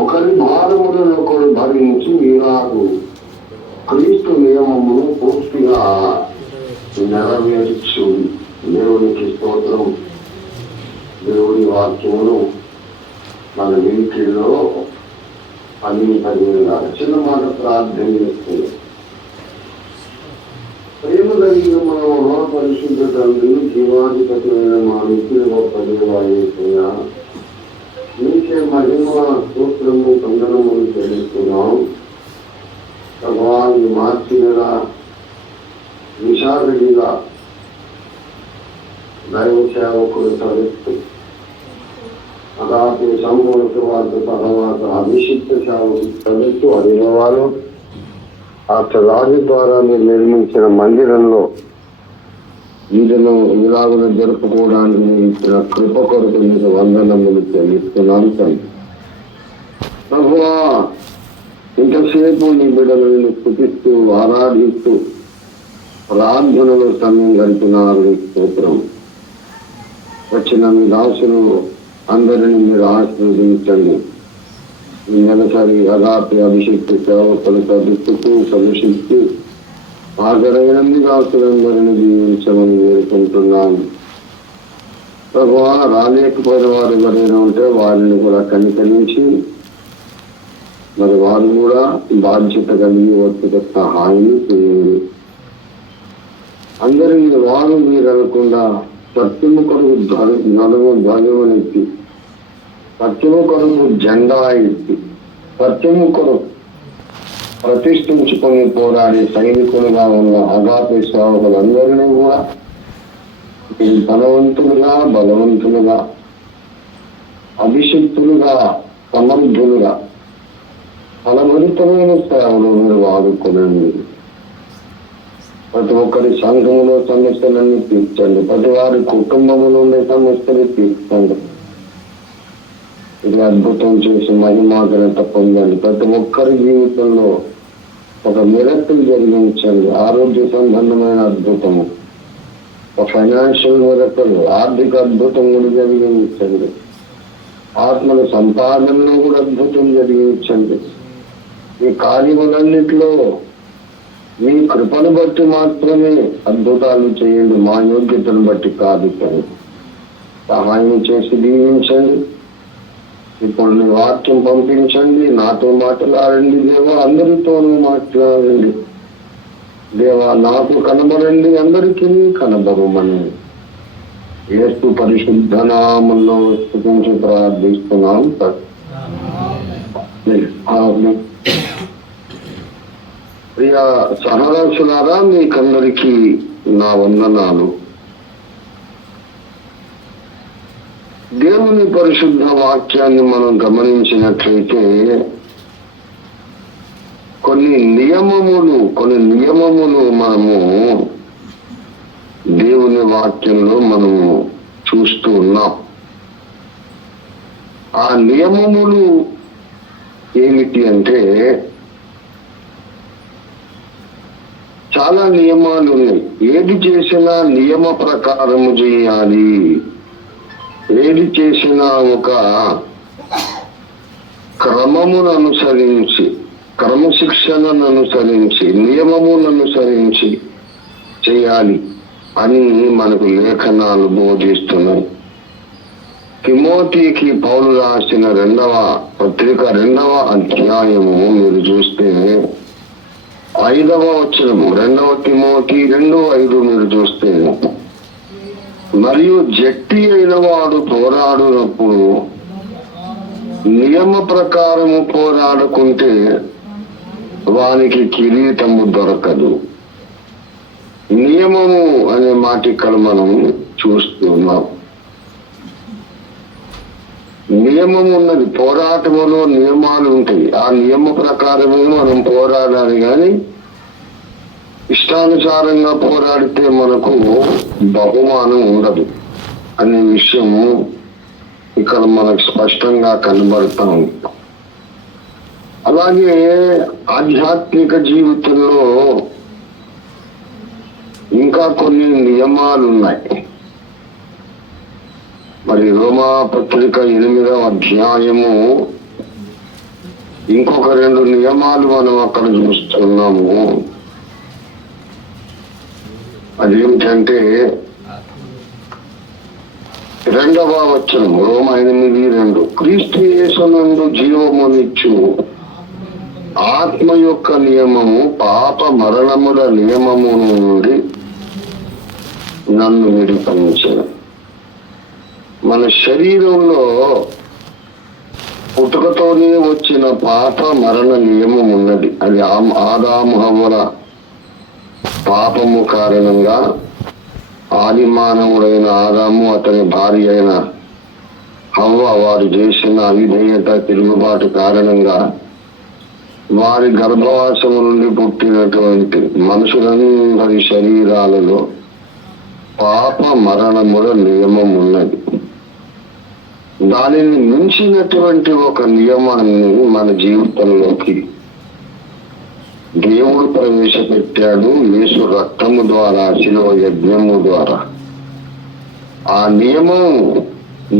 ఒకరి భారములను ఒకరు భరించి ఈనాడు క్రీస్తు నియమమును పూర్తిగా నెరవేర్చు. దేవునికి స్తోత్రం. దేవుడి వాక్యమును మన వీటిలో అన్ని చిన్న మాట ప్రార్థన చేస్తుంది. ప్రేమ కలిగిన మా మహాపరిశుద్ధ తండ్రి, జీవాధిపతులైన మా నిత్య గొప్ప దేవాలయ నీకే మహిమ స్తోత్రము వందనములు చెల్లిస్తున్నాం. ప్రభావాన్ని మార్చినలా విశాఖగా దైవ సేవకులు తలెత్తు అలాగే సంపూర్ణ వార్త తర్వాత అభిషిక్త సేవకు తలెత్తు అడిగేవారు రాజు ద్వారా మీరు నిర్మించిన మందిరంలో ఈదను విలాగులు జరుపుకోవడానికి మీరు ఇచ్చిన కృప కొరకు మీకు వందనములు చెల్లిస్తున్నాను తండ్రి. ప్రభువా, ఇంతసేపు నీ బిడ్డలను స్తుతిస్తూ ఆరాధిస్తూ ప్రార్థనలో సమయం గడిపినారు. స్తోత్రం. వచ్చిన మీ దాసులు అందరినీ మీరు ఆశీర్వదించండి. ఈ నెలసరి అగాపి అభిషేక్తి సేవకులు తగ్గిస్తూ సంరక్షిస్తూ హాజరైన మీ దాసులందరినీ జీవించమని వేడుకుంటున్నాను. ప్రభువా, రాలేకపోయిన వారు ఎవరైనా ఉంటే వారిని కూడా కనికరించి మరి వారు కూడా బాధ్యత కలిగి వచ్చే సహాయం చేయండి. అందరినీ వారు మీరు అనకుండా సత్యము కొరకు ధ్వజమునెత్తి, సత్యము కొరకు జెండా ఎత్తి, సత్యము కొరకు ప్రతిష్ఠించుకొని పోరాడే సైనికులుగా ఉన్న అగాపే సేవకులందరినీ కూడా ధనవంతులుగా, బలవంతులుగా, అభిషిక్తులుగా, సమర్థులుగా ఫలభరితమైన సేవలు మీరు వాడుకోనండి. ప్రతి ఒక్కరి సంఘంలో సమస్యలన్నీ తీర్చండి. ప్రతి వారి కుటుంబంలో ఉండే సమస్యలు తీర్చండి. ఇది అద్భుతం చేసి మహిమాగ్రత పొందండి. ప్రతి ఒక్కరి జీవితంలో ఒక మిరక్కులు జరిగించండి. ఆరోగ్య సంబంధమైన అద్భుతము, ఒక ఫైనాన్షియల్ మిరక్కులు, ఆర్థిక అద్భుతం కూడా జరిగించండి. ఆత్మల సంపాదనలో కూడా అద్భుతం జరిగించండి. ఈ కార్యములన్నిటిలో మీ కృపను బట్టి మాత్రమే అద్భుతాలు చేయండి. మా యోగ్యతను బట్టి కాదు. సహాయం చేసి దీవించండి. ఇప్పుడు నీ వాక్యం పంపించండి. నాతో మాట్లాడండి దేవా, అందరితోనూ మాట్లాడండి దేవా. నాకు కనబడండి, అందరికీ కనబడమని యేసు పరిశుద్ధ నామములో స్తుతించి ప్రార్థిస్తున్నాం. ప్రియ సహవాసులారా, మీకందరికీ నా వందనాలు. దేవుని పరిశుద్ధ వాక్యాన్ని మనం గమనించినట్లయితే కొన్ని నియమములు మనము దేవుని వాక్యంలో మనము చూస్తూ ఉన్నాం. ఆ నియమములు ఏమిటి అంటే చాలా నియమాలు ఉన్నాయి. ఏది చేసినా నియమ ప్రకారము చేయాలి. ఏది చేసినా ఒక క్రమమును అనుసరించి, క్రమశిక్షణను అనుసరించి, నియమమును అనుసరించి చేయాలి అని మనకు లేఖనాలు బోధిస్తున్నాయి. తిమోతికి పౌలు రాసిన 2వ పత్రిక 2వ అధ్యాయము మీరు చూస్తే 5వ వచనము, 2వ తిమోతి 2:5 మీరు చూస్తే, మరియు జట్టి అయిన వాడు పోరాడునప్పుడు నియమ ప్రకారము పోరాడుకుంటే వానికి కిరీటము దొరకదు. నియమము అనే మాట ఇక్కడ మనం చూస్తున్నాం. నియమం ఉన్నది. పోరాటములో నియమాలు ఉంటాయి. ఆ నియమ ప్రకారమే మనం పోరాడాలి. కానీ ఇష్టానుసారంగా పోరాడితే మనకు బహుమానం ఉండదు అనే విషయము ఇక్కడ మనకు స్పష్టంగా కనబడతా ఉంది. అలాగే ఆధ్యాత్మిక జీవితంలో ఇంకా కొన్ని నియమాలు ఉన్నాయి. మరి రోమా పత్రిక 8వ అధ్యాయము ఇంకొక 2 నియమాలు మనం అక్కడ చూస్తున్నాము. అదేమిటంటే 2వ వచనం, రోమా 8:2, క్రీస్తు యేసునందు జీవమునిచ్చు ఆత్మ యొక్క నియమము పాప మరణముల నియమము నుండి నన్ను విడిపించను. మన శరీరంలో పుట్టుకతోనే వచ్చిన పాప మరణ నియమం ఉన్నది. అది ఆదాము హవ్వల పాపము కారణంగా ఆది మానవుడైన ఆదాము, అతని భార్య అయిన హవ్వ వారు చేసిన అవిధేయత, తిరుగుబాటు కారణంగా వారి గర్భవాసము నుండి పుట్టినటువంటి మనుషులందరి శరీరాలలో పాప మరణముల నియమం ఉన్నది. దానిని మించినటువంటి ఒక నియమాన్ని మన జీవితంలోకి దేవుడు ప్రవేశపెట్టాడు యేసు రక్తము ద్వారా, శిలువ యజ్ఞము ద్వారా. ఆ నియమం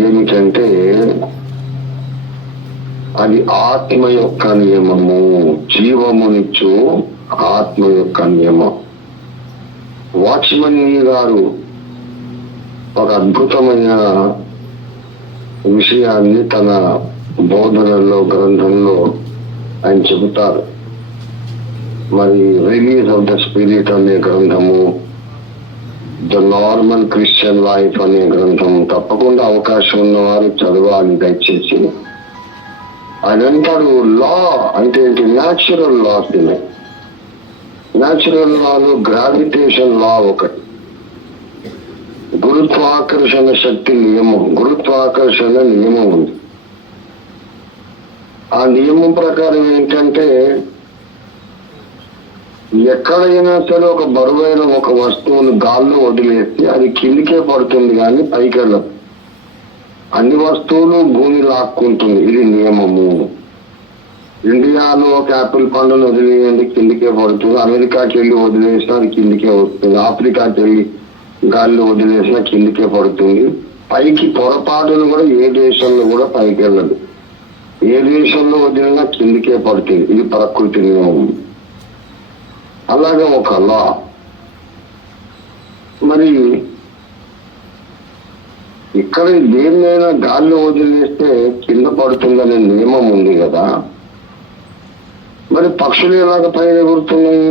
ఏమిటంటే అది ఆత్మ యొక్క నియమము, జీవమునిచ్చు ఆత్మ యొక్క నియమం. వాచ్మన్ గారు ఒక అద్భుతమైన విషయాన్ని తన బోధనలో, గ్రంథంలో ఆయన చెబుతారు. మరి రిలీజ్ ఆఫ్ ద స్పిరిట్ అనే గ్రంథము, ద నార్మల్ క్రిస్టియన్ లైఫ్ అనే గ్రంథం తప్పకుండా అవకాశం ఉన్నవారు చదవాలి దయచేసి. ఆయన అంటారు, లా అంటే ఏంటి? న్యాచురల్ లాస్ ఉన్నాయి. న్యాచురల్ లాలో గ్రావిటేషన్ లా ఒకటి, గురుత్వాకర్షణ శక్తి నియమం, గురుత్వాకర్షణ నియమం ఉంది. ఆ నియమం ప్రకారం ఏంటంటే ఎక్కడైనా సరే ఒక బరువైన ఒక వస్తువును గాల్లో వదిలేస్తే అది కిందికే పడుతుంది కానీ పైకి వెళ్ళదు. అన్ని వస్తువులు భూమి లాక్కుంటుంది. ఇది నియమము. ఇండియాలో ఒక యాపిల్ పండును వదిలేయండి, కిందికే పడుతుంది. అమెరికాకి వెళ్ళి వదిలేసినా అది కిందికే వస్తుంది. ఆఫ్రికాకి వెళ్ళి గాలిలో వదిలేసినా కిందికే పడుతుంది. పైకి పొరపాటును కూడా ఏ దేశంలో కూడా పైకి వెళ్ళదు. ఏ దేశంలో వదిలినా కిందికే పడుతుంది. ఇది ప్రకృతి నియమం. అలాగే ఒక లా. మరి ఇక్కడ దేన్నైనా గాల్లో వదిలేస్తే కింద పడుతుందనే నియమం ఉంది కదా. మరి పక్షులు ఎలాగ పైన ఎగురుతున్నాయి?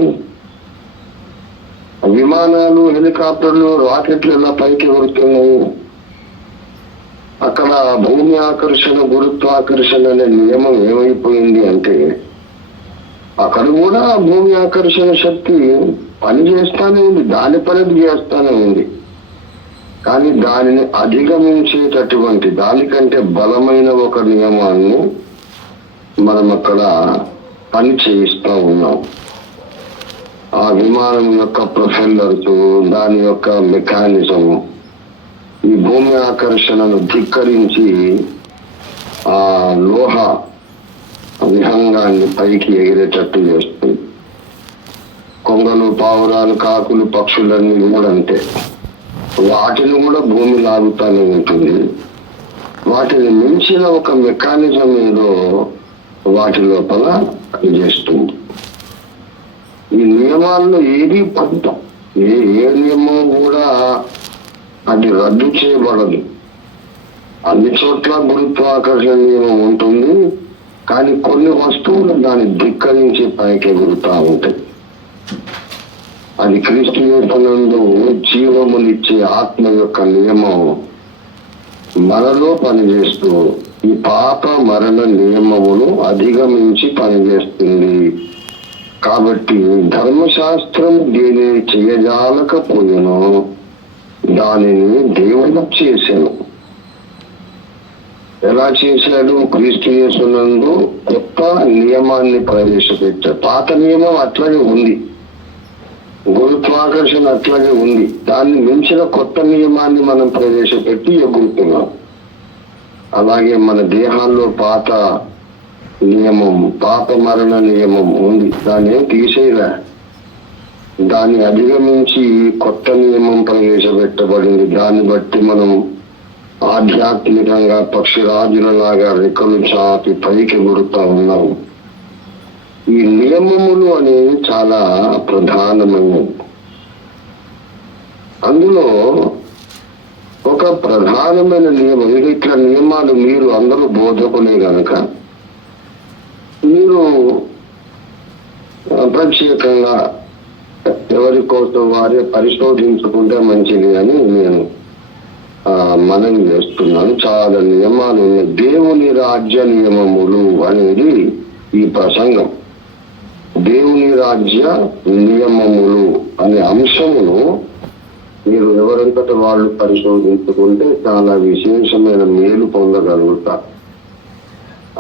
విమానాలు, హెలికాప్టర్లు, రాకెట్లు ఎలా పైకి ఎగురుతున్నాయి? అక్కడ భూమి ఆకర్షణ, గురుత్వాకర్షణ అనే నియమం ఏమైపోయింది అంటే అక్కడ కూడా భూమి ఆకర్షణ శక్తి పని చేస్తానే ఉంది, దాని పని చేస్తానే ఉంది. కానీ దానిని అధిగమించేటటువంటి దానికంటే బలమైన ఒక నియమాన్ని మనం అక్కడ పని చేయిస్తూ ఉన్నాం. ఆ విమానం యొక్క ప్రొఫెల్లర్స్, దాని యొక్క మెకానిజం ఈ భూమి ఆకర్షణను ధిక్కరించి ఆ లోహ విహంగాన్ని పైకి ఎగిరేటట్టు చేస్తుంది. కొంగలు, పావురాలు, కాకులు, పక్షులన్నీ కూడా అంతే. వాటిని కూడా భూమి లాగుతానే ఉంటుంది. వాటిని మించిన ఒక మెకానిజం ఏదో వాటి లోపల చేస్తుంది. ఈ నియమాల్లో ఏది పొందాం, ఏ నియమం కూడా అది రద్దు చేయబడదు. అన్ని చోట్ల గురుత్వాకర్షణ నియమం ఉంటుంది. కానీ కొన్ని వస్తువులు దాన్ని ధిక్కరించి పైకి ఎగురుతా ఉంటాయి. అది క్రీస్తు యేసునందు జీవమునిచ్చే ఆత్మ యొక్క నియమం మనలో పనిచేస్తూ ఈ పాప మరణ నియమమును అధిగమించి పనిచేస్తుంది. కాబట్టి ధర్మశాస్త్రం దేని చేయజాలకపోయినో దానిని దేవుడు చేశాను. ఎలా చేశాడు? క్రీస్తు యేసునందు కొత్త నియమాన్ని ప్రవేశపెట్టాడు. పాత నియమం అట్లాగే ఉంది, గురుత్వాకర్షణ అట్లాగే ఉంది. దాన్ని మించిన కొత్త నియమాన్ని మనం ప్రవేశపెట్టి ఎగురుతున్నాం. అలాగే మన దేహాల్లో పాత నియమం, పాప మరణ నియమం ఉంది. దాన్ని ఏం తీసేయలే. దాన్ని అధిగమించి కొత్త నియమం ప్రవేశపెట్టబడింది. దాన్ని బట్టి మనం ఆధ్యాత్మికంగా పక్షిరాజులలాగా రెక్కలు చాపి పైకి ఎగురుతా ఉన్నావు. ఈ నియమములు అనేవి చాలా ప్రధానమైనవి. అందులో ఒక ప్రధానమైన నియమం, ఇట్లా నియమాలు మీరు అందరూ బోధకులే గనక మీరు ప్రత్యేకంగా ఎవరి కోసం వారే పరిశోధించుకుంటే మంచిది అని నేను మనవి చేస్తున్నాను. చాలా నియమాలు ఉన్నాయి. దేవుని రాజ్య నియమములు అనేది ఈ ప్రసంగం. దేవుని రాజ్య నియమములు అనే అంశమును మీరు ఎవరంతటి వాళ్ళు పరిశోధించుకుంటే చాలా విశేషమైన మేలు పొందగలుగుతారు.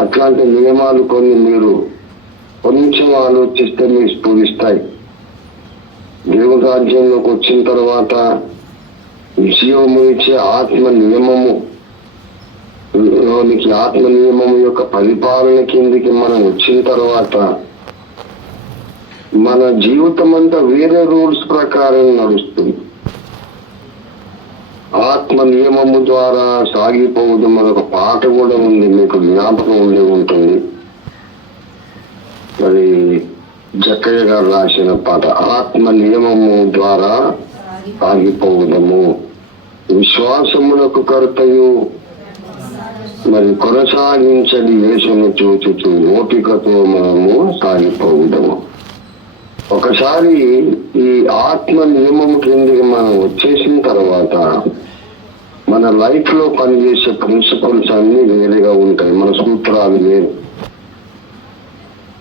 అట్లాంటి నియమాలు కొన్ని మీరు కొంచెం ఆలోచిస్తే మీకు స్ఫురిస్తాయి. దేవుని రాజ్యంలోకి వచ్చిన తర్వాత జీవము ఇచ్చే ఆత్మ నియమము ఆత్మ నియమము యొక్క పరిపాలన కిందికి మనం వచ్చిన తర్వాత మన జీవితం అంతా వేరే రూల్స్ ప్రకారం నడుస్తుంది. ఆత్మ నియమము ద్వారా సాగిపోవడం మనకు పాట కూడా ఉంది, మీకు జ్ఞాపకం ఉండే ఉంటుంది. మరి జక్కయ్య గారు రాసిన పాట, ఆత్మ నియమము ద్వారా సాగిపోవడము, విశ్వాసములకు కర్తయు మరి కొనసాగించని యేసును చూచుచు ఓపికతో మనము సాగిపోవడము. ఒకసారి ఈ ఆత్మ నియమము కిందకి మనం వచ్చేసిన తర్వాత మన లైఫ్ లో పనిచేసే ప్రిన్సిపల్స్ అన్ని వేరేగా ఉంటాయి. మన సూత్రాలు వేరు.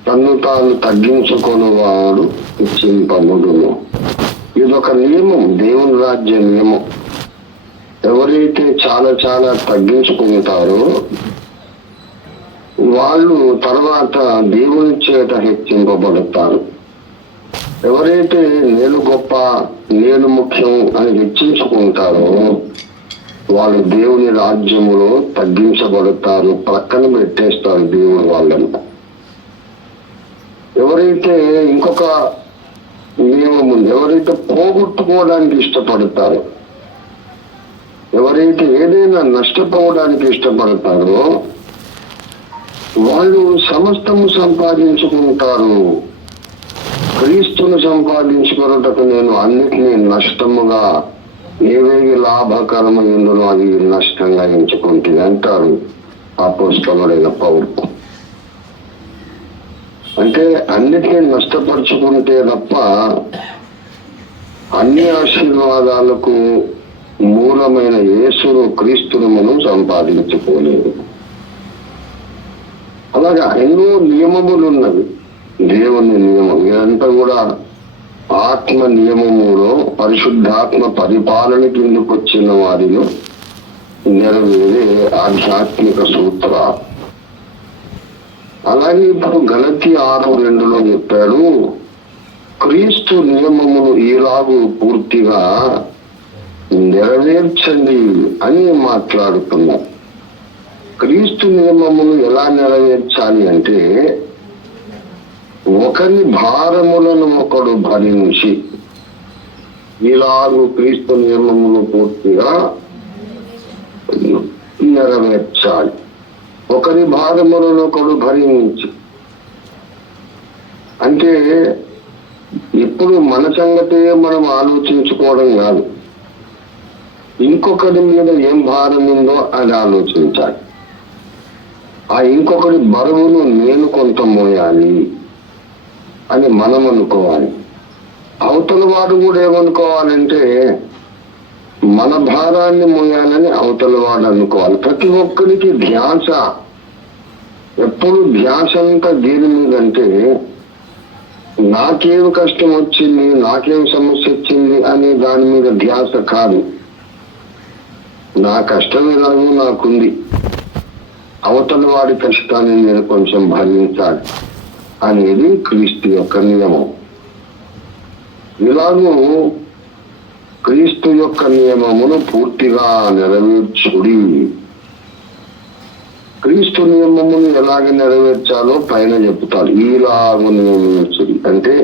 తన్ను తాను తగ్గించుకుని వాడు ఇచ్చింపముడును. ఇదొక నియమం, దేవుని రాజ్య నియమం. ఎవరైతే చాలా చాలా తగ్గించుకుంటారో వాళ్ళు తర్వాత దేవుని చేత హెచ్చింపబడతారు. ఎవరైతే నేను గొప్ప, నేను ముఖ్యం అని హెచ్చించుకుంటారో వాళ్ళు దేవుని రాజ్యములో తగ్గించబడతారు, ప్రక్కన పెట్టేస్తారు దేవుడు వాళ్ళని. ఎవరైతే ఇంకొక నియమము, ఎవరైతే పోగొట్టుకోవడానికి ఇష్టపడతారో, ఎవరైతే ఏదైనా నష్టపోవడానికి ఇష్టపడతారో వాళ్ళు సమస్తము సంపాదించుకుంటారు. క్రీస్తును సంపాదించుకున్నటకు నేను అన్నిటినీ నష్టముగా, ఏవేవి లాభకరమైందో అవి నష్టంగా ఎంచుకుంటుంది అంటారు అపోస్తలుడైన పౌలు. అంటే అన్నిటినీ నష్టపరుచుకుంటే తప్ప అన్ని ఆశీర్వాదాలకు మూలమైన యేసును, క్రీస్తును మనం సంపాదించుకోలేదు. అలాగా ఎన్నో నియమములు ఉన్నవి. దేవుని నియమం ఇదంతా కూడా ఆత్మ నియమములో పరిశుద్ధాత్మ పరిపాలన కిందకు వచ్చిన వారిలో నెరవేరే ఆధ్యాత్మిక సూత్రాలు. అలాగే ఇప్పుడు గలతీ 6:2 చెప్పాడు, క్రీస్తు నియమమును ఈలాగు పూర్తిగా నెరవేర్చండి అని మాట్లాడుతున్నారు. క్రీస్తు నియమమును ఎలా నెరవేర్చాలి అంటే, ఒకరి భారములను ఒకడు భరించి, ఇలాగు క్రీస్తు నియమమును పూర్తిగా నెరవేర్చాలి. ఒకరి భారములను ఒకడు భరించి అంటే ఇప్పుడు మన సంగతే మనం ఆలోచించుకోవడం కాదు, ఇంకొకరి మీద ఏం భారం ఉందో అది ఆలోచించాలి. ఆ ఇంకొకరి బరువును నేను కొంత మోయాలి అని మనం అనుకోవాలి. అవతల వాడు కూడా ఏమనుకోవాలంటే మన భారాన్ని మోయాలని అవతల వాడు అనుకోవాలి. ప్రతి ఒక్కరికి ధ్యాస, ఎప్పుడు ధ్యాస అంతా దేని మీదంటే నాకేం కష్టం వచ్చింది, నాకేం సమస్య వచ్చింది అనే దాని మీద ధ్యాస కాదు. నా కష్టం ఎలాగో నాకుంది, అవతల వాడి కష్టాన్ని నేను కొంచెం భరించాలి అనేది క్రీస్తు యొక్క నియమం. ఇలాగూ క్రీస్తు యొక్క నియమమును పూర్తిగా నెరవేర్చుడి. క్రీస్తు నియమమును ఎలాగ నెరవేర్చాలో పైన చెప్తాడు. ఈలాగు నియమించుడి అంటే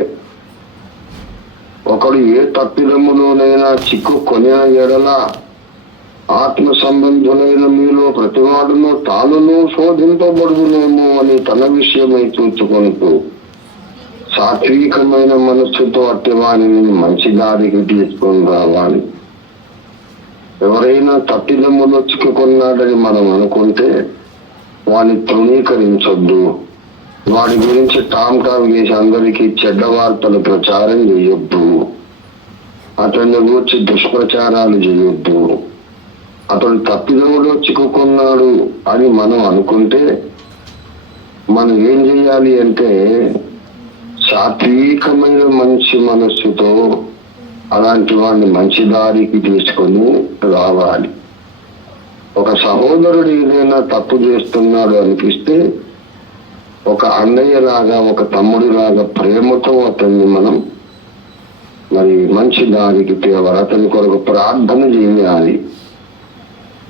ఒకడు ఏ తప్పిదములోనైనా చిక్కుకొనిన ఎడల ఆత్మ సంబంధులైన మీలో ప్రతివాడును తానును శోధింపబడునేమో అని తన విషయమై చూచుకుంటూ సాత్వికమైన మనస్సుతో అట్టి వారిని మంచి దారికి తీసుకొని రావాలి. ఎవరైనా తప్పిదమ్ములో చిక్కుకున్నాడని మనం అనుకుంటే వాడిని తృణీకరించొద్దు. వాడి గురించి టామ్ వేసి అందరికీ చెడ్డ వార్తలు ప్రచారం చేయొద్దు. అతన్ని గురించి దుష్ప్రచారాలు చేయొద్దు. అతడు తప్పిదములో చిక్కుకున్నాడు అని మనం అనుకుంటే మనం ఏం చేయాలి అంటే సాత్వికమైన మంచి మనస్సుతో అలాంటి వాడిని మంచి దారికి తీసుకొని రావాలి. ఒక సహోదరుడు ఏదైనా తప్పు చేస్తున్నాడు అనిపిస్తే ఒక అన్నయ్యలాగా ఒక తమ్ముడిలాగా ప్రేమతో అతన్ని మనం మరి మంచి దారికి తేవాలి. అతని కొరకు ప్రార్థన చేయాలి.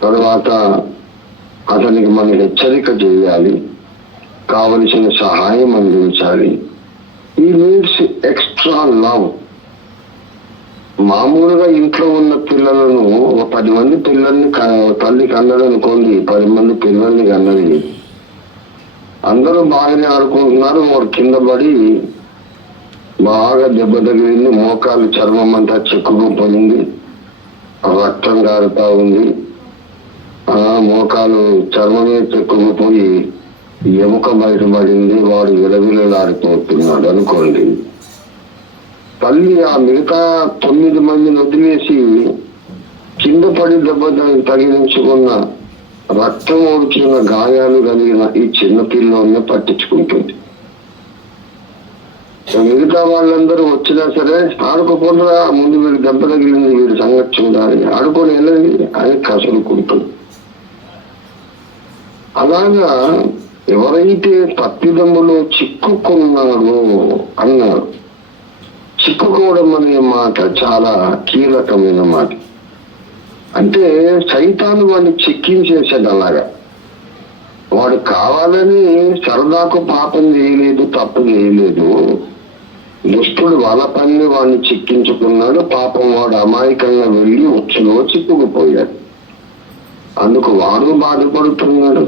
తర్వాత అతనికి మనం హెచ్చరిక చేయాలి. కావలసిన సహాయం అందించాలి. ఈ నీడ్స్ ఎక్స్ట్రా లవ్. మామూలుగా ఇంట్లో ఉన్న పిల్లలను 10 మంది పిల్లల్ని తల్లి కన్నదనుకోండి, 10 మంది పిల్లల్ని కన్నది. అందరూ బాగానే ఆడుకుంటున్నారు. వాడు కింద పడి బాగా దెబ్బ తగిలింది, మోకాలు చర్మం అంతా చెక్కుకుపోయింది, రక్తం కారుతా ఉంది. మోకాలు చర్మమే చెక్కుకుపోయి ఎముక బయటపడింది. వాడు విలవిలలాడిపోతున్నాడు అనుకోండి. తల్లి ఆ మిగతా 9 మందిని వదిలేసి కింద పడి దెబ్బ తగిలించుకున్న రక్తం ఓడుచున్న గాయాలు కలిగిన ఈ చిన్న పిల్లోనే పట్టించుకుంటుంది. మిగతా వాళ్ళందరూ వచ్చినా సరే ఆడుకోకుండా ముందు వీడు దెబ్బ తగిలింది, వీడి సంగతి చూడాలి, ఆడుకొని వెళ్ళండి అని కసురుకుంటుంది. అలాగా ఎవరైతే తప్పిదమ్ములో చిక్కుకున్నాడో అన్నారు. చిక్కుకోవడం అనే మాట చాలా కీలకమైన మాట. అంటే సైతాను వాడిని చిక్కించేసాడు. అలాగా వాడు కావాలని సరదాకు పాపం చేయలేదు, తప్పు చేయలేదు. దుష్టుడు వాళ్ళ పని వాడిని చిక్కించుకున్నాడు. పాపం వాడు అమాయకంగా వెళ్ళి ఉచ్చులో చిక్కుకుపోయాడు. అందుకు వాడు బాధపడుతున్నాడు,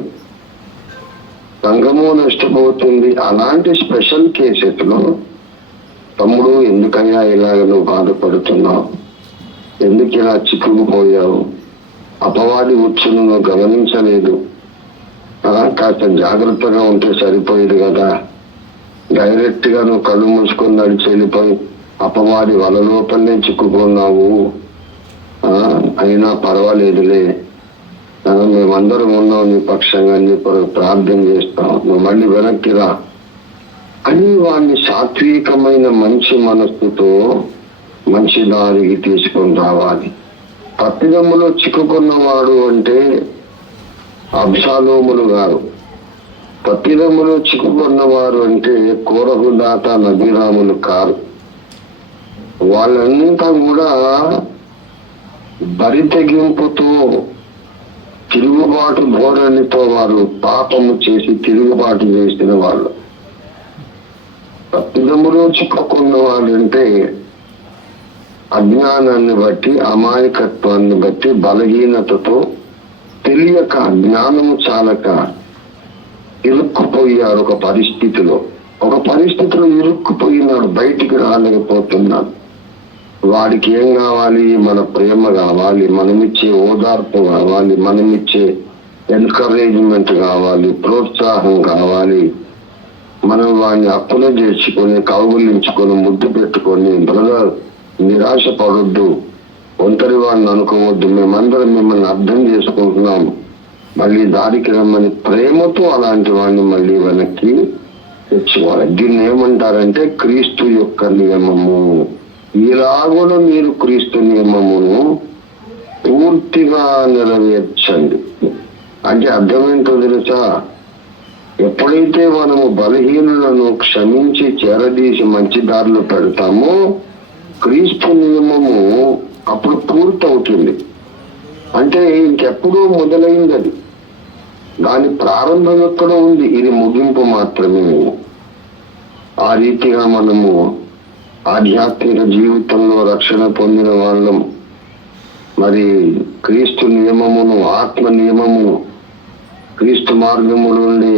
సంఘము నష్టపోతుంది. అలాంటి స్పెషల్ కేసెస్ లో తమ్ముడు ఎందుకయ్యా ఇలాగ నువ్వు బాధపడుతున్నావు, ఎందుకు ఇలా చిక్కుకుపోయావు, అపవాది ఉచ్చును నువ్వు గమనించలేదు, కాస్త జాగ్రత్తగా ఉంటే సరిపోయేది కదా, డైరెక్ట్ గా నువ్వు కళ్ళు మూసుకొని నడిచి వెళ్ళిపోయి అపవాది వల లోపలనే చిక్కుకున్నావు, అయినా పర్వాలేదులే, మేమందరం ఉన్నాం నీ పక్షంగా అని ప్రార్థన చేస్తాం, నువ్వు మళ్ళీ వెనక్కి రా అని వాడిని సాత్వికమైన మంచి మనస్సుతో మంచి దారికి తీసుకొని రావాలి. తప్పిదమ్ములో చిక్కుకున్నవాడు అంటే అబ్షాలోములు గారు, తప్పిదమ్ములో చిక్కుకున్నవారు అంటే కోరహు దాత నబీరాములు కారు. వాళ్ళంతా కూడా బరి తెగింపుతో తిరుగుబాటు ధోరణితో వారు పాపము చేసి తిరుగుబాటు చేసిన వాళ్ళు. తప్పిదమ్ములో చిక్కుకున్న వాళ్ళంటే అజ్ఞానాన్ని బట్టి, అమాయకత్వాన్ని బట్టి, బలహీనతతో తెలియక, జ్ఞానము చాలక ఇరుక్కుపోయారు. ఒక పరిస్థితిలో ఇరుక్కుపోయినాడు, బయటికి రాలేకపోతున్నాడు. వాడికి ఏం కావాలి? మన ప్రేమ కావాలి, మనమిచ్చే ఓదార్పు కావాలి, మనమిచ్చే ఎన్కరేజ్మెంట్ కావాలి, ప్రోత్సాహం కావాలి. మనం వాడిని అప్పులో చేర్చుకొని, కౌగులించుకొని, ముద్దు పెట్టుకొని, బ్రదర్ నిరాశ పడొద్దు, ఒంటరి వాడిని అనుకోవద్దు, మేమందరం మిమ్మల్ని అర్థం చేసుకుంటున్నాం, మళ్ళీ దారికి రమ్మని ప్రేమతో అలాంటి వాడిని మళ్ళీ వెనక్కి తెచ్చుకోవాలి. దీన్ని ఏమంటారంటే క్రీస్తు యొక్క నియమము. ఇలాగూడ మీరు క్రీస్తు నియమమును పూర్తిగా నెరవేర్చండి. అంటే అర్థమేంటో తెలుసా? ఎప్పుడైతే మనము బలహీనులను క్షమించి చేరదీసి మంచి దారిలో పెడతామో క్రీస్తు నియమము అప్పుడు పూర్తవుతుంది. అంటే ఇంకెప్పుడూ మొదలైంది అది, దాని ప్రారంభం ఎక్కడో ఉంది, ఇది ముగింపు మాత్రమే. ఆ రీతిగా మనము ఆధ్యాత్మిక జీవితంలో రక్షణ పొందిన వాళ్ళం మరి క్రీస్తు నియమమును, ఆత్మ నియమమును, క్రీస్తు మార్గము నుండి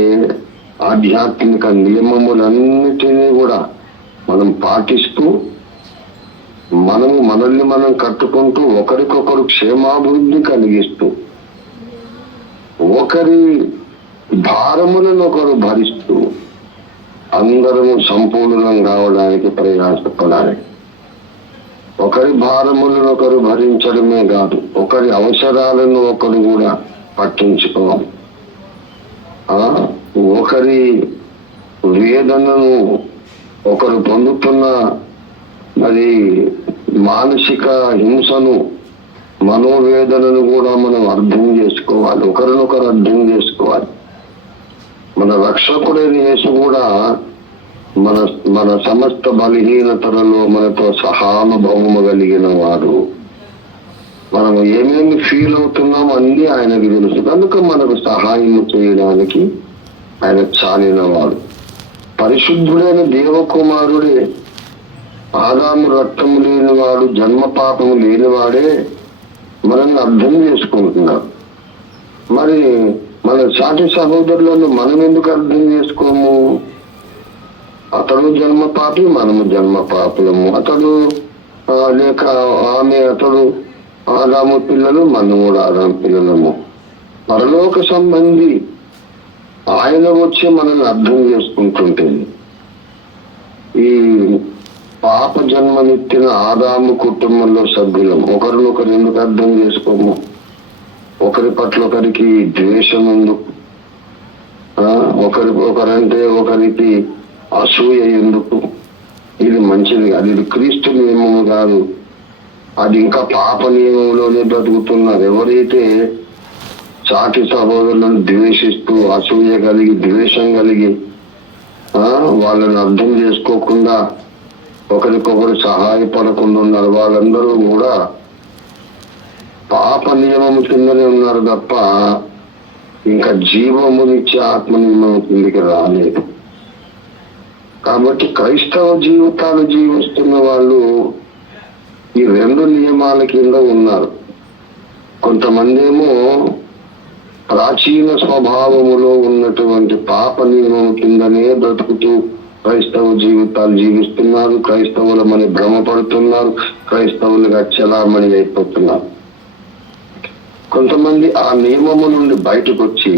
ఆధ్యాత్మిక నియమములన్నిటినీ కూడా మనం పాటిస్తూ మనల్ని మనం కట్టుకుంటూ ఒకరికొకరు క్షేమాభివృద్ధి కలిగిస్తూ ఒకరి భారములను ఒకరు భరిస్తూ అందరము సంపూర్ణం కావడానికి ప్రయాసపడాలి. ఒకరి భారములను ఒకరు భరించడమే కాదు, ఒకరి అవసరాలను ఒకరు కూడా పట్టించుకోవాలి. ఒకరి వేదనను, ఒకరు పొందుతున్న మరి మానసిక హింసను, మనోవేదనను కూడా మనం అర్థం చేసుకోవాలి, ఒకరినొకరు అర్థం చేసుకోవాలి. మన రక్షకుడైన యేసు కూడా మన సమస్త బలహీనతలలో మనతో సహానుభవము కలిగిన వాడు. మనం ఏమేమి ఫీల్ అవుతున్నామో అన్ని ఆయనకు తెలుసు, కనుక మనకు సహాయం చేయడానికి ఆయన చాలిన వాడు. పరిశుద్ధుడైన దేవకుమారుడే, ఆదాము రక్తము లేనివాడు, జన్మ పాపము లేనివాడే మనల్ని అర్థం చేసుకుంటున్నాడు. మరి మన సాటి సహోదరులను మనం ఎందుకు అర్థం చేసుకోము? అతడు జన్మ పాపి, మనము జన్మ పాపులము. అతడు లేక ఆమె, అతడు ఆదాము పిల్లలు, మనం కూడా ఆదాము పిల్లలము. పరలోక సంబంధి ఆయన వచ్చి మనల్ని అర్థం చేసుకుంటుంటే ఈ పాప జన్మనిత్తిన ఆదాము కుటుంబంలో సభ్యులం ఒకరినొకరు ఎందుకు అర్థం చేసుకోము? ఒకరి పట్ల ఒకరికి ద్వేషం ఎందుకు? ఒకరంటే ఒకరికి అసూయ ఎందుకు? ఇది మంచిది కాదు, ఇది క్రీస్తు నియమము కాదు, అది ఇంకా పాప నియమంలోనే బ్రతుకుతున్నారు. ఎవరైతే సాటి సహోదరులను ద్వేషిస్తూ అసూయ కలిగి ద్వేషం కలిగి వాళ్ళని అర్థం చేసుకోకుండా ఒకరికొకరు సహాయపడకుండా ఉన్నారు, వాళ్ళందరూ కూడా పాప నియమము కిందనే ఉన్నారు తప్ప ఇంకా జీవమునిచ్చే ఆత్మ నియమం కిందికి రాలేదు. కాబట్టి క్రైస్తవ జీవితాలు జీవిస్తున్న వాళ్ళు ఈ రెండు నియమాల కింద ఉన్నారు. కొంతమంది ఏమో ప్రాచీన స్వభావములో ఉన్నటువంటి పాప నియమం కిందనే బ్రతుకుతూ క్రైస్తవ జీవితాలు జీవిస్తున్నారు, క్రైస్తవులమని భ్రమపడుతున్నారు, క్రైస్తవులుగా చలామణి అయిపోతున్నారు. కొంతమంది ఆ నియమము నుండి బయటకు వచ్చి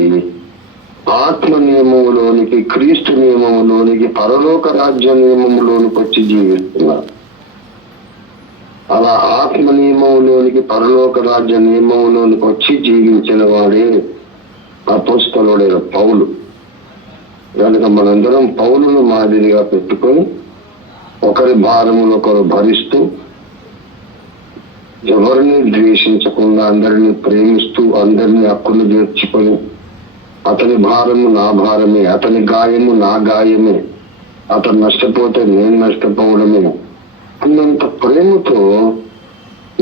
ఆత్మ నియమములోనికి, క్రీస్తు నియమములోనికి, పరలోక రాజ్య నియమములోనికి వచ్చి జీవిస్తున్నారు. అలా ఆత్మ నియమములోనికి, పరలోక రాజ్య నియమములోనికి వచ్చి జీవించిన వాడే అపోస్తలుడైన పౌలు. కనుక మనందరం పౌలును మాదిరిగా పెట్టుకొని ఒకరి భారములు ఒకరు భరిస్తూ ఎవరిని ద్వేషించకుండా అందరినీ ప్రేమిస్తూ అందరినీ హక్కులు చేర్చుకొని అతని భారము నా భారమే, అతని గాయము నా గాయమే, అతను నష్టపోతే నేను నష్టపోవడమే అన్నంత ప్రేమతో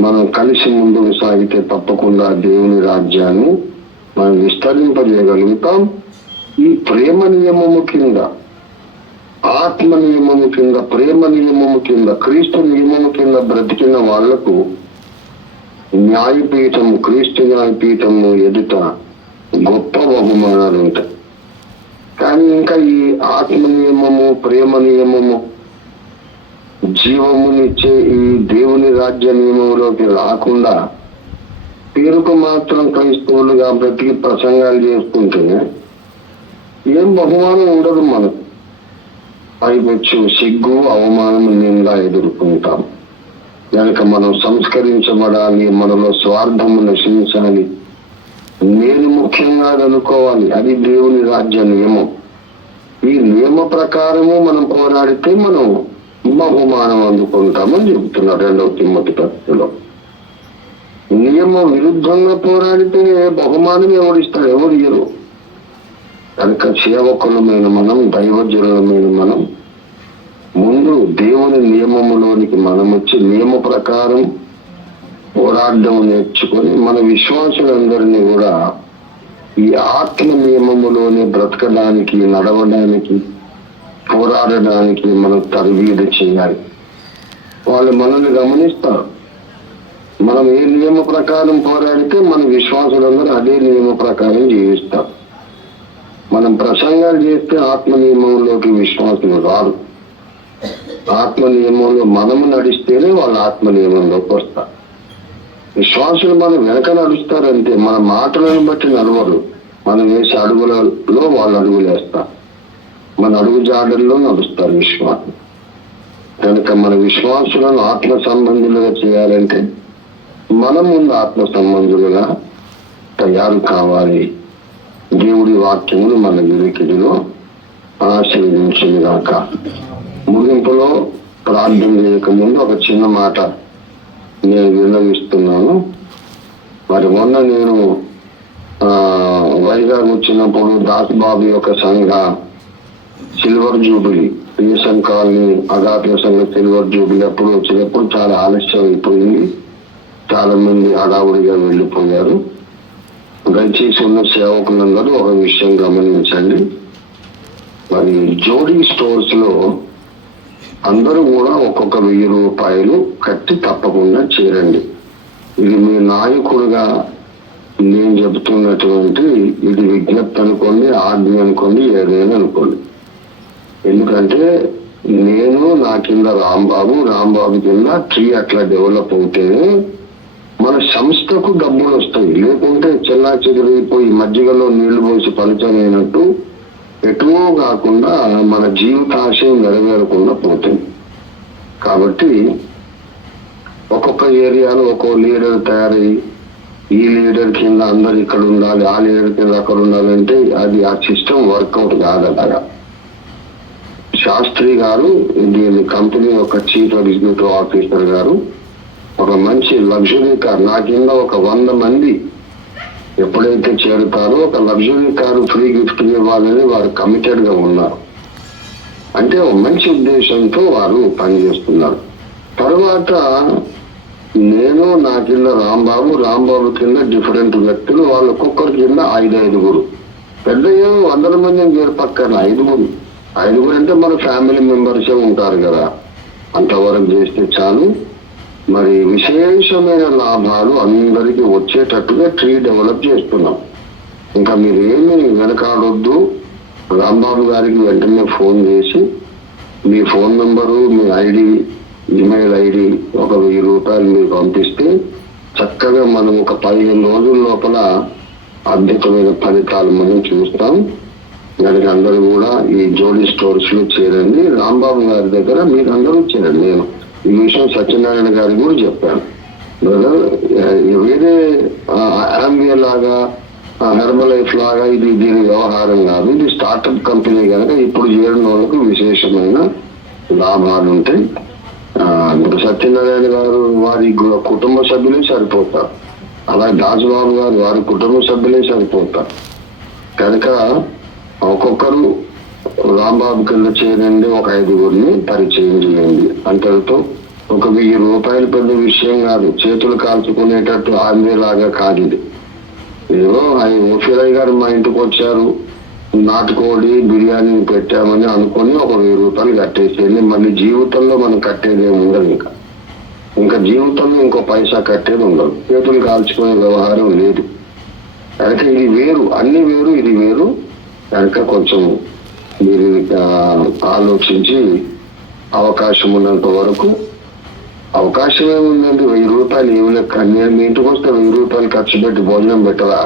మనం కలిసి ముందుకు సాగితే తప్పకుండా దేవుని రాజ్యాన్ని మనం విస్తరింపజేయగలుగుతాం. ఈ ప్రేమ నియమము కింద, ఆత్మ నియమము కింద, ప్రేమ నియమము కింద, క్రీస్తు నియమము కింద బ్రతికిన వాళ్లకు న్యాయపీఠము, క్రీస్తు న్యాయపీఠము ఎదుట గొప్ప బహుమానాలు ఉంటాయి. కానీ ఇంకా ఈ ఆత్మ నియమము, ప్రేమ నియమము, జీవమునిచ్చే ఈ దేవుని రాజ్య నియమంలోకి రాకుండా పేరుకు మాత్రం క్రైస్తవులుగా బ్రతికి ప్రసంగాలు చేసుకుంటే ఏం బహుమానం ఉండదు. మనకు పైకొచ్చు సిగ్గు, అవమానం నిందా ఎదుర్కొంటాం. కనుక మనం సంస్కరించబడాలి, మనలో స్వార్థము నశించాలి, నేను ముఖ్యంగా అనుకోవాలి. అది దేవుని రాజ్య నియమం. ఈ నియమ ప్రకారము మనం పోరాడితే మనం బహుమానం అందుకుంటామని చెబుతున్నాడు 2వ తిమోతి పత్రికలో. నియమ విరుద్ధంగా పోరాడితే బహుమానం ఎవరిస్తాడు? ఎవరు ఇయ్యరు. కనుక సేవకులమైన మనం, దైవజనులమైన మనం ముందు దేవుని నియమములోనికి మనం వచ్చి నియమ ప్రకారం పోరాడడం నేర్చుకొని మన విశ్వాసులందరినీ కూడా ఈ ఆత్మ నియమములోనే బ్రతకడానికి, నడవడానికి, పోరాడడానికి మనం తరబీదు చేయాలి. వాళ్ళు మనల్ని గమనిస్తారు. మనం ఏ నియమ ప్రకారం పోరాడితే మన విశ్వాసులందరూ అదే నియమ ప్రకారం జీవిస్తారు. మనం ప్రసంగాలు చేస్తే ఆత్మ నియమంలోకి విశ్వాసులు రారు. ఆత్మ నియమంలో మనము నడిస్తేనే వాళ్ళు ఆత్మ నియమంలోకి వస్తారు. విశ్వాసులు మనం వెనక నడుస్తారంటే మన మాటలను బట్టి నడవరు. మనం వేసే అడుగులలో వాళ్ళు అడుగులు వేస్తారు. మన అడుగు జాడల్లో నడుస్తారు విశ్వాసం. కనుక మన విశ్వాసులను ఆత్మ సంబంధులుగా చేయాలంటే మనం ముందు ఆత్మ సంబంధులుగా తయారు కావాలి. దేవుడి వాక్యములు మన వినికిడిలో ఆశీర్వదించుగాక. ముగింపులో ప్రార్థన చేయక ముందు ఒక చిన్న మాట నేను విన్నవిస్తున్నాను. మరి మొన్న నేను వైజాగ్ వచ్చినప్పుడు దాసబాబు యొక్క సంఘ సిల్వర్ జూబిలీ పిఎస్ఎన్ కాలనీ అగాప్య సంఘ సిల్వర్ జూబిలీ అప్పుడు వచ్చినప్పుడు చాలా ఆలస్యం అయిపోయింది. చాలా మంది హడావుడిగా వెళ్ళిపోయారు. దయచేసి ఉన్న సేవకులందరూ ఒక విషయం గమనించండి. మరి జోడీ స్టోర్స్ లో అందరూ కూడా ఒక్కొక్క 1000 రూపాయలు కట్టి తప్పకుండా చేరండి. ఇది మీ నాయకుడుగా నేను చెబుతున్నటువంటి ఇది విజ్ఞప్తి అనుకోండి, ఆజ్ఞ అనుకోండి, ఏదైనా అనుకోండి. ఎందుకంటే నేను నా కింద రాంబాబు కింద ట్రీ అట్లా డెవలప్ అవుతేనే మన సంస్థకు డబ్బులు వస్తాయి. లేకుంటే చెల్లా చెదిరిపోయి మజ్జిగలో నీళ్లు పోసి పలుచమైనట్టు ఎటువో కాకుండా మన జీవితాశయం నెరవేరకుండా పోతుంది. కాబట్టి ఒక్కొక్క ఏరియాలో ఒక్కొక్క లీడర్ తయారయ్యి ఈ లీడర్ కింద అందరు ఇక్కడ ఉండాలి, ఆ లీడర్ కింద అక్కడ ఉండాలంటే అది ఆ సిస్టమ్ వర్కౌట్ కాదలాగా. శాస్త్రి గారు దీని కంపెనీ యొక్క చీఫ్ ఎగ్జిక్యూటివ్ ఆఫీసర్ గారు ఒక మంచి లగ్జరీ కార్ నా కింద ఒక 100 మంది ఎప్పుడైతే చేరుతారో ఒక లగ్జరీ కారు ఫ్రీ గిఫ్ట్ ఇవ్వాలని వారు కమిటెడ్ గా ఉన్నారు. అంటే ఒక మంచి ఉద్దేశంతో వారు పనిచేస్తున్నారు. తర్వాత నేను నా కింద రాంబాబు కింద డిఫరెంట్ వ్యక్తులు, వాళ్ళ ఒక్కొక్కరి కింద 5 పెద్ద 100 మందిని చేరపక్కన 5 అంటే మన ఫ్యామిలీ మెంబర్సే ఉంటారు కదా, అంతవరకు చేస్తే చాలు. మరి విశేషమైన లాభాలు అందరికీ వచ్చేటట్టుగా ట్రీ డెవలప్ చేస్తున్నాం. ఇంకా మీరు ఏమి వెనకాడొద్దు. రాంబాబు గారికి వెంటనే ఫోన్ చేసి మీ ఫోన్ నెంబరు, మీ ఐడి, ఈమెయిల్ ఐడి ఒక 1000 రూపాయలు మీరు పంపిస్తే చక్కగా మనం ఒక 15 రోజుల లోపల అద్భుతమైన ఫలితాలు మనం చూస్తాం. దానికి అందరూ కూడా ఈ జోడీ స్టోర్స్ లో చేరండి. రాంబాబు గారి దగ్గర మీరు అందరూ చేరండి. నేను ఈ విషయం సత్యనారాయణ గారికి కూడా చెప్పాను. వేరే ఆంబియా లాగా హెర్బల్ లైఫ్ లాగా ఇది దీని వ్యవహారం కాదు. ఇది స్టార్టప్ కంపెనీ కనుక ఇప్పుడు చేరిన వాళ్ళకు విశేషమైన లాభాలు ఉంటాయి. సత్యనారాయణ గారు వారి కుటుంబ సభ్యులే సరిపోతారు. అలాగే దాసుబాబు గారు వారి కుటుంబ సభ్యులే సరిపోతారు. కనుక ఒక్కొక్కరు రాంబాబు కింద చేరండి, ఒక 5గురిని పరిచయం చేయండి. అంతటితో ఒక 1000 రూపాయలు పెద్ద విషయం కాదు. చేతులు కాల్చుకునేటట్టు ఆంధ్రలాగా కాదు ఇది. ఏదో ఓఫీరయ్య గారు మా ఇంటికి వచ్చారు, నాటుకోడి బిర్యానీ పెట్టామని అనుకుని ఒక 1000 రూపాయలు కట్టేసేయండి. మళ్ళీ జీవితంలో మనం కట్టేది ఏమి ఉండదు. ఇంకా జీవితంలో ఇంకో పైసా కట్టేది ఉండదు. చేతులు కాల్చుకునే వ్యవహారం లేదు. కనుక ఇది వేరు, అన్ని వేరు, ఇది వేరు. కనుక కొంచెం మీరు ఆలోచించి అవకాశం ఉన్నంత వరకు, అవకాశం ఏముందండి, 1000 రూపాయలు ఏమి లెక్క. నేను మీ ఇంటికి వస్తే 1000 రూపాయలు ఖర్చు పెట్టి భోజనం పెట్టరా?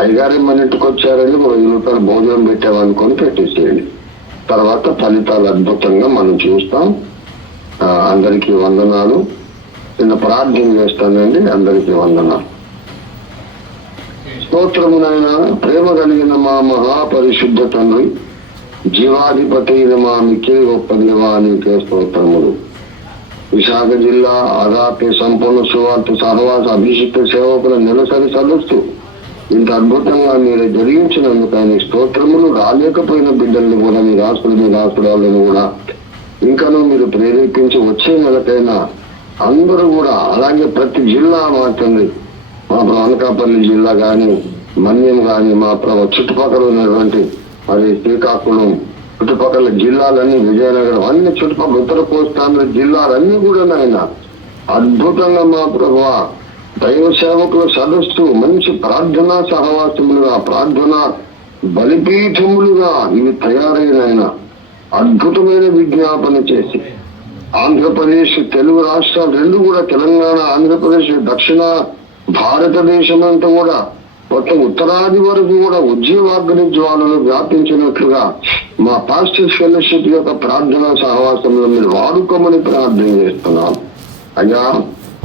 అయ్యగారి మన ఇంటికి వచ్చారని 1000 రూపాయలు భోజనం పెట్టామనుకొని పెట్టేసేయండి. తర్వాత ఫలితాలు అద్భుతంగా మనం చూస్తాం. అందరికీ వందనాలు. నిన్న ప్రార్థన చేస్తానండి. అందరికీ వందనాలు. స్తోత్రము నాయన, ప్రేమ కలిగిన మా మహాపరిశుద్ధ తండ్రి, జీవాధిపతి మా మిక్కిలి గొప్ప దేవా, నీకే స్తోత్రములు. విశాఖ జిల్లా అగాప్య సంపూర్ణ సువార్త సహవాస అభిషిక్త సేవకుల నెలసరి సదస్సు ఇంత అద్భుతంగా మీరు జరిగించినందుకు ఆయన స్తోత్రములు. రాలేకపోయిన బిడ్డల్ని కూడా, మీ రాష్ట్రాలను కూడా ఇంకనూ మీరు ప్రేరేపించి వచ్చే నెలకైనా అందరూ కూడా, అలాగే ప్రతి జిల్లా మాత్రమే, మా అనకాపల్లి జిల్లా కానీ, మన్యం కానీ, మా చుట్టుపక్కల ఉన్నటువంటి అది శ్రీకాకుళం చుట్టుపక్కల జిల్లాలన్నీ, విజయనగరం అన్ని చుట్టుపక్కల ఉత్తర కోస్తాంధ్ర జిల్లాలన్నీ కూడా నాయన అద్భుతంగా మా ప్రభువా దైవ సేవకుల సదస్సు మంచి ప్రార్థనా సహవాసములుగా, ప్రార్థనా బలిపీఠములుగా ఇవి తయారైన అద్భుతమైన విజ్ఞాపన చేసి ఆంధ్రప్రదేశ్, తెలుగు రాష్ట్రాలు రెండు కూడా, తెలంగాణ, ఆంధ్రప్రదేశ్, దక్షిణ భారతదేశం అంతా కూడా మొత్తం ఉత్తరాది వరకు కూడా ఉద్యోగాగ్ని జ్వాలలు వ్యాపించినట్లుగా మా పాస్టర్స్ ఫెలోషిప్ యొక్క ప్రార్థనా సహవాసంలో మీరు వాడుకోమని ప్రార్థన చేస్తున్నాం. అయ్యా,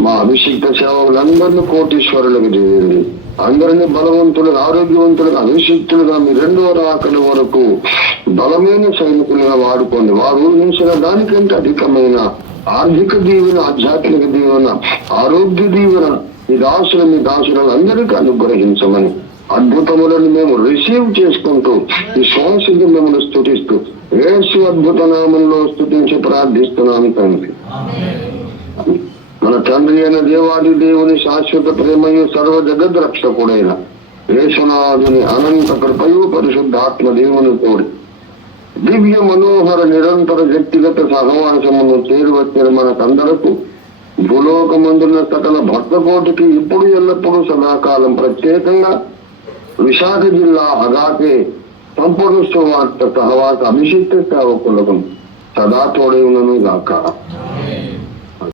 మా అభిషిక్త సేవకులందరినీ కోటీశ్వరులకు చేయండి. అందరినీ బలవంతులుగా, ఆరోగ్యవంతులుగా, అభిషిక్తులుగా మీ రెండో రాకడ వరకు బలమైన సైనికులుగా వాడుకోండి. వారు ఊహించిన దానికంటే అధికమైన ఆర్థిక దీవెన, ఆధ్యాత్మిక దీవెన, ఆరోగ్య దీవెన మీ దాసులను అందరికీ అనుగ్రహించమని అద్భుతములను మేము రిసీవ్ చేసుకుంటూ విశ్వాసంతో మిమ్మల్ని స్తుతిస్తూ యేసు అద్భుత నామంలో స్తుతించి ప్రార్థిస్తున్నాను తండ్రి. మన తండ్రి అయిన దేవాది దేవుని శాశ్వత ప్రేమయు సర్వ జగద్ రక్షకుడైన యేసునాథుని అనంత కృపయు పరిశుద్ధాత్మ దేవుని తోడి దివ్య మనోహర నిరంతర వ్యక్తిగత సహవాసమును చేరువచ్చిన మనకందరకు భూలోకమందున్న సకల భక్తకోటికి ఇప్పుడు ఎల్లప్పుడూ సదాకాలం ప్రత్యేకంగా విశాఖ జిల్లా అగాకే సంపూర్ణ సువార్త సహవాస అభిషిక్త సేవకులకు సదా తోడై ఉన్నను గాక.